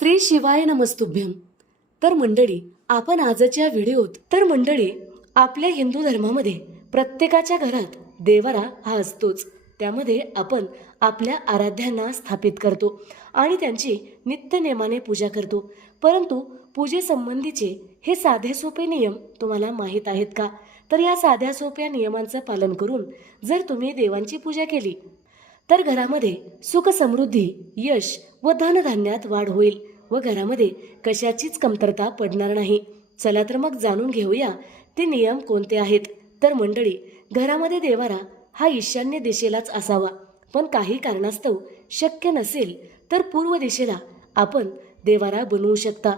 श्री शिवाय नमस्तुभ्यम. तर मंडळी आपण आजच्या व्हिडिओत तर मंडळी आपल्या हिंदू धर्मामध्ये प्रत्येकाच्या घरात देवारा हा असतोच. त्यामध्ये आपण आपल्या आराध्यांना स्थापित करतो आणि त्यांची नित्यनेमाने पूजा करतो. परंतु पूजेसंबंधीचे हे साधे सोपे नियम तुम्हाला माहीत आहेत का? तर या साध्या सोप्या नियमांचं पालन करून जर तुम्ही देवांची पूजा केली तर घरामध्ये सुख समृद्धी यश व धनधान्यात वाढ होईल. व घरामध्ये कशाचीच कमतरता पडणार नाही. चला तर मग जाणून घेऊया ते नियम कोणते आहेत? तर मंडळी घरामध्ये देवारा हा ईशान्य दिशेलाच असावा. पण काही कारणास्तव शक्य नसेल तर पूर्व दिशेला आपण देवारा बनवू शकता.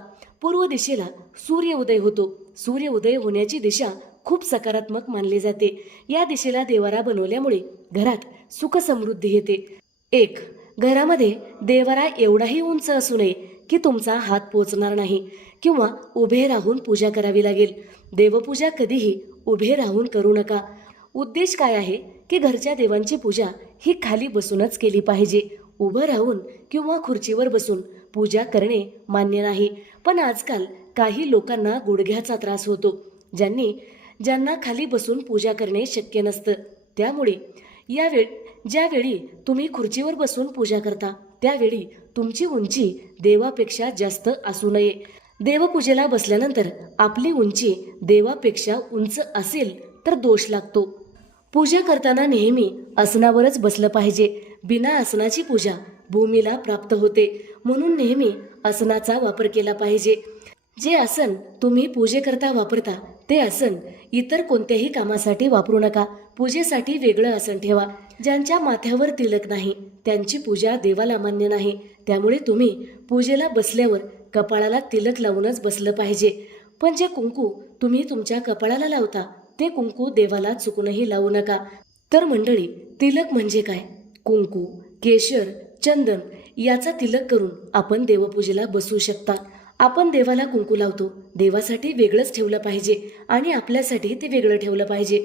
पूर्व दिशेला सूर्य उदय होतो. सूर्य उदय होण्याची दिशा खूप सकारात्मक मानली जाते. या दिशेला देवारा बनवल्यामुळे घरात सुखसमृद्धी येते. एक घरामध्ये देवारा एवढाही उंच असू नये की तुमचा हात पोचणार नाही किंवा उभे राहून पूजा करावी लागेल. देवपूजा कधीही उभे राहून करू नका. उद्देश काय आहे की घरच्या देवांची पूजा ही खाली बसूनच केली पाहिजे. उभं राहून किंवा खुर्चीवर बसून पूजा करणे मान्य नाही. पण आजकाल काही लोकांना गुडघ्याचा त्रास होतो. ज्यांनी ज्यांना खाली बसून पूजा करणे शक्य नसतं. त्यामुळे यावेळ ज्यावेळी तुम्ही खुर्चीवर बसून पूजा करता त्यावेळी तुमची उंची देवापेक्षा जास्त असू नये. देवपूजेला बसल्यानंतर आपली उंची देवापेक्षा उंच असेल तर दोष लागतो. पूजा करताना नेहमी आसनावरच बसलं पाहिजे. बिना आसनाची पूजा भूमीला प्राप्त होते. म्हणून नेहमी आसनाचा वापर केला पाहिजे. जे आसन तुम्ही पूजेकरता वापरता ते आसन इतर कोणत्याही कामासाठी वापरू नका. पूजेसाठी वेगळं आसन ठेवा. ज्यांच्या माथ्यावर तिलक नाही त्यांची पूजा देवाला मान्य नाही. त्यामुळे तुम्ही पूजेला बसल्यावर कपाळाला तिलक लावूनच बसलं पाहिजे. पण जे कुंकू तुम्ही तुमच्या कपाळाला लावता ते कुंकू देवाला चुकूनही लावू नका. तर मंडळी तिलक म्हणजे काय? कुंकू केशर चंदन याचा तिलक करून आपण देवपूजेला बसू शकता. आपण देवाला कुंकू लावतो देवासाठी वेगळंच ठेवलं पाहिजे आणि आपल्यासाठी ते वेगळं ठेवलं पाहिजे.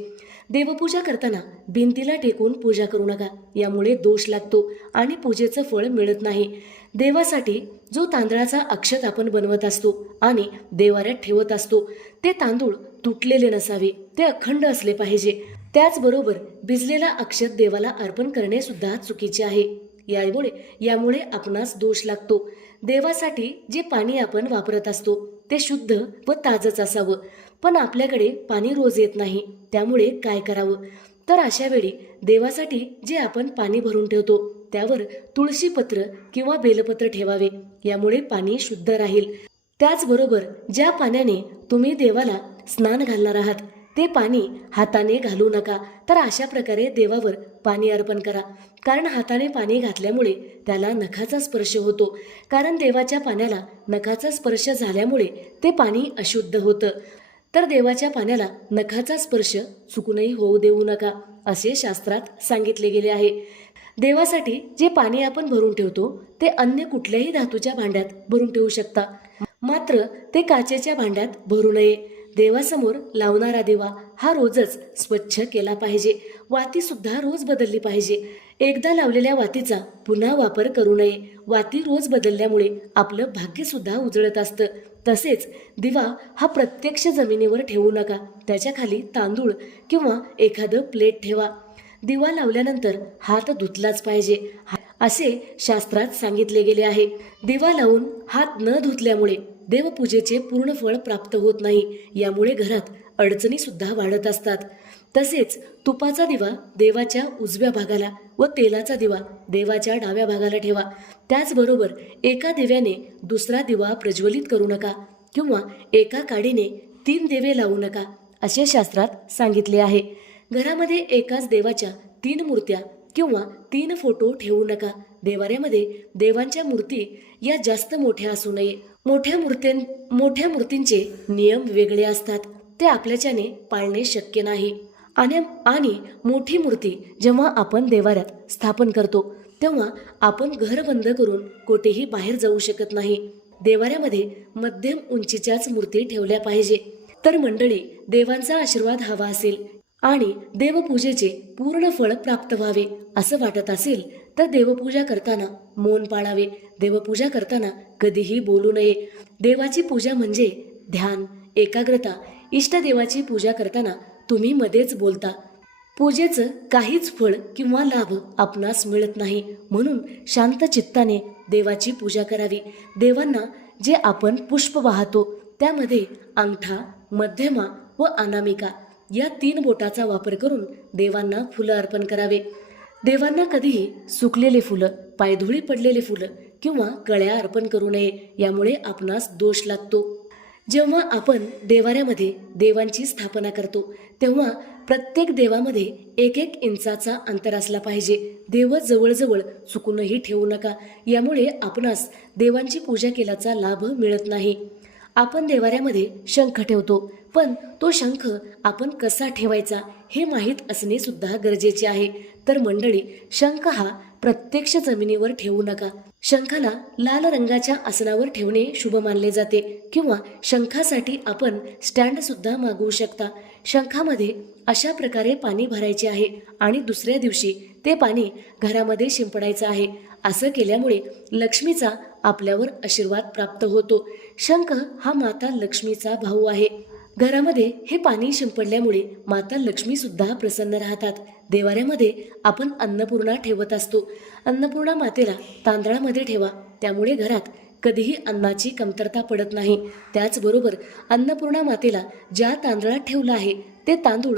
देवपूजा करताना भिंतीला टेकून पूजा करू नका. यामुळे दोष लागतो आणि पूजेचं फळ मिळत नाही. देवासाठी जो तांदळाचा अक्षत आपण बनवत असतो आणि देवाऱ्यात ठेवत असतो ते तांदूळ तुटलेले नसावे ते अखंड असले पाहिजे. त्याचबरोबर भिजलेला अक्षत देवाला अर्पण करणे सुद्धा चुकीचे आहे. यामुळे यामुळे आपणास दोष लागतो. देवासाठी जे पाणी आपण वापरत असतो ते शुद्ध व ताजंच असावं. पण आपल्याकडे पाणी रोज येत नाही. त्यामुळे काय करावं? तर अशा वेळी देवासाठी जे आपण पाणी भरून ठेवतो त्यावर तुळशीपत्र किंवा बेलपत्र ठेवावे. यामुळे पाणी शुद्ध राहील. त्याचबरोबर ज्या पाण्याने तुम्ही देवाला स्नान घालणार आहात ते पाणी हाताने घालू नका. तर अशा प्रकारे देवावर पाणी अर्पण करा. कारण हाताने पाणी घातल्यामुळे त्याला नखाचा स्पर्श होतो. कारण देवाच्या पाण्याला नखाचा स्पर्श झाल्यामुळे ते पाणी अशुद्ध होतं. तर देवाच्या पाण्याला नखाचा स्पर्श चुकूनही होऊ देऊ नका असे शास्त्रात सांगितले गेले आहे. देवासाठी जे पाणी आपण भरून ठेवतो ते अन्य कुठल्याही धातूच्या भांड्यात भरून ठेवू शकता. मात्र ते काचेच्या भांड्यात भरू नये. देवासमोर लावणारा दिवा हा रोजच स्वच्छ केला पाहिजे. वाती सुद्धा रोज बदलली पाहिजे. एकदा लावलेल्या वातीचा पुन्हा वापर करू नये. वाती रोज बदलल्यामुळे आपलं भाग्यसुद्धा उजळत असतं. तसेच दिवा हा प्रत्यक्ष जमिनीवर ठेवू नका. त्याच्याखाली तांदूळ किंवा एखादं प्लेट ठेवा. दिवा लावल्यानंतर हात धुतलाच पाहिजे. असे शास्त्रात सांगितले गेले आहे. दिवा लावून हात न धुतल्यामुळे देवपूजेचे पूर्ण फळ प्राप्त होत नाही. यामुळे घरात अडचणीसुद्धा वाढत असतात. तसेच तुपाचा दिवा देवाच्या उजव्या भागाला व तेलाचा दिवा देवाच्या डाव्या भागाला ठेवा. त्याचबरोबर एका दिव्याने दुसरा दिवा प्रज्वलित करू नका किंवा एका काडीने तीन देवे लावू नका असे शास्त्रात सांगितले आहे. घरामध्ये एकाच देवाच्या तीन मूर्त्या किंवा तीन फोटो ठेवू नका. देवाऱ्यामध्ये देवांच्या मूर्ती या जास्त मोठ्या असू नये. मोठ्या मूर्त्यां मोठ्या मूर्तींचे नियम वेगळे असतात. ते आपल्याच्याने पाळणे शक्य नाही. आणि आणि मोठी मूर्ती जेव्हा आपण देवाऱ्यात स्थापन करतो तेव्हा आपण घर बंद करून कोठेही बाहेर जाऊ शकत नाही. देवाऱ्यामध्ये मध्यम उंचीच्याच मूर्ती ठेवल्या पाहिजे. तर मंडळी देवांचा आशीर्वाद हवा असेल आणि देवपूजेचे पूर्ण फळ प्राप्त व्हावे असं वाटत असेल तर देवपूजा करताना मौन पाळावे. देवपूजा करताना कधीही बोलू नये. देवाची पूजा म्हणजे ध्यान. एकाग्रता इष्टदेवाची पूजा करताना तुम्ही मध्येच बोलता. पूजेचं काहीच फळ किंवा लाभ आपणास मिळत नाही. म्हणून शांत चित्ताने देवाची पूजा करावी. देवांना जे आपण पुष्प वाहतो त्यामध्ये अंगठा मध्यमा व अनामिका या तीन बोटाचा वापर करून देवांना फुलं अर्पण करावे. देवांना कधीही सुकलेले फुलं पायधुळी पडलेले फुलं किंवा कळ्या अर्पण करू नये यामुळे आपणास दोष लागतो. जेव्हा आपण देवाऱ्यामध्ये देवांची स्थापना करतो तेव्हा प्रत्येक देवामध्ये एक एक इंचाचा अंतर असला पाहिजे. देव जवळजवळ चुकूनही ठेवू नका. यामुळे आपणास देवांची पूजा केल्याचा लाभ मिळत नाही. आपण देवाऱ्यामध्ये शंख ठेवतो पण तो शंख आपण कसा ठेवायचा हे माहीत असणे सुद्धा गरजेचे आहे. तर मंडळी शंख हा प्रत्यक्ष जमिनीवर ठेवू नका. शंखाला लाल रंगाच्या आसनावर ठेवणे शुभ मानले जाते किंवा शंखासाठी आपण स्टँड सुद्धा मागवू शकता. शंखामध्ये अशा प्रकारे पाणी भरायचे आहे आणि दुसऱ्या दिवशी ते पाणी घरामध्ये शिंपडायचं आहे. असं केल्यामुळे लक्ष्मीचा आपल्यावर आशीर्वाद प्राप्त होतो. शंख हा माता लक्ष्मीचा भाऊ आहे. घरामध्ये हे पाणी शिंपडल्यामुळे माता लक्ष्मी सुद्धा प्रसन्न राहतात. देवाऱ्यामध्ये आपण अन्नपूर्णा ठेवत असतो. अन्नपूर्णा मातेला तांदळामध्ये ठेवा. त्यामुळे घरात कधीही अन्नाची कमतरता पडत नाही. त्याचबरोबर अन्नपूर्णा मातेला ज्या तांदळात ठेवलं आहे ते तांदूळ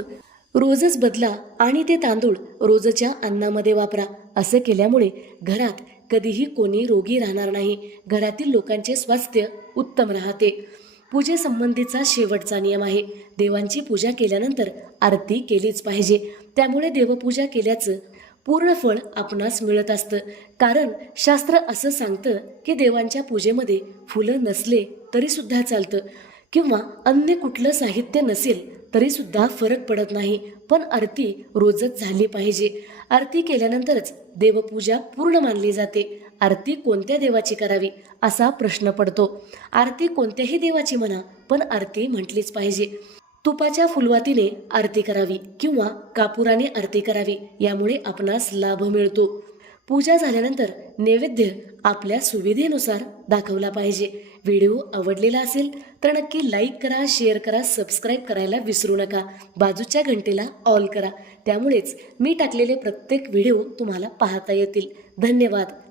रोजच बदला आणि ते तांदूळ रोजच्या अन्नामध्ये वापरा. असं केल्यामुळे घरात कधीही कोणी रोगी राहणार नाही. घरातील लोकांचे स्वास्थ्य उत्तम राहते. पूजेसंबंधीचा शेवटचा नियम आहे. देवांची पूजा केल्यानंतर आरती केलीच पाहिजे. त्यामुळे देवपूजा केल्याचं पूर्ण फळ आपणास मिळत असतं. कारण शास्त्र असं सांगतं की देवांच्या पूजेमध्ये फुलं नसले तरीसुद्धा चालतं. किंवा अन्य कुठलं साहित्य नसेल तरीसुद्धा फरक पडत नाही. पण आरती रोजच झाली पाहिजे. आरती केल्यानंतरच देवपूजा पूर्ण मानली जाते. आरती कोणत्या देवाची करावी असा प्रश्न पडतो. आरती कोणत्याही देवाची म्हणा पण आरती म्हटलीच पाहिजे. तुपाच्या फुलवातीने आरती करावी किंवा कापुराने आरती करावी यामुळे आपणास लाभ मिळतो. पूजा झाल्यानंतर नैवेद्य आपल्या सुविधेनुसार दाखवला पाहिजे. व्हिडिओ आवडलेला असेल तर नक्की लाईक करा शेअर करा सबस्क्राईब करायला विसरू नका. बाजूच्या घंटेला ऑल करा. त्यामुळेच मी टाकलेले प्रत्येक व्हिडिओ तुम्हाला पाहता येतील. धन्यवाद.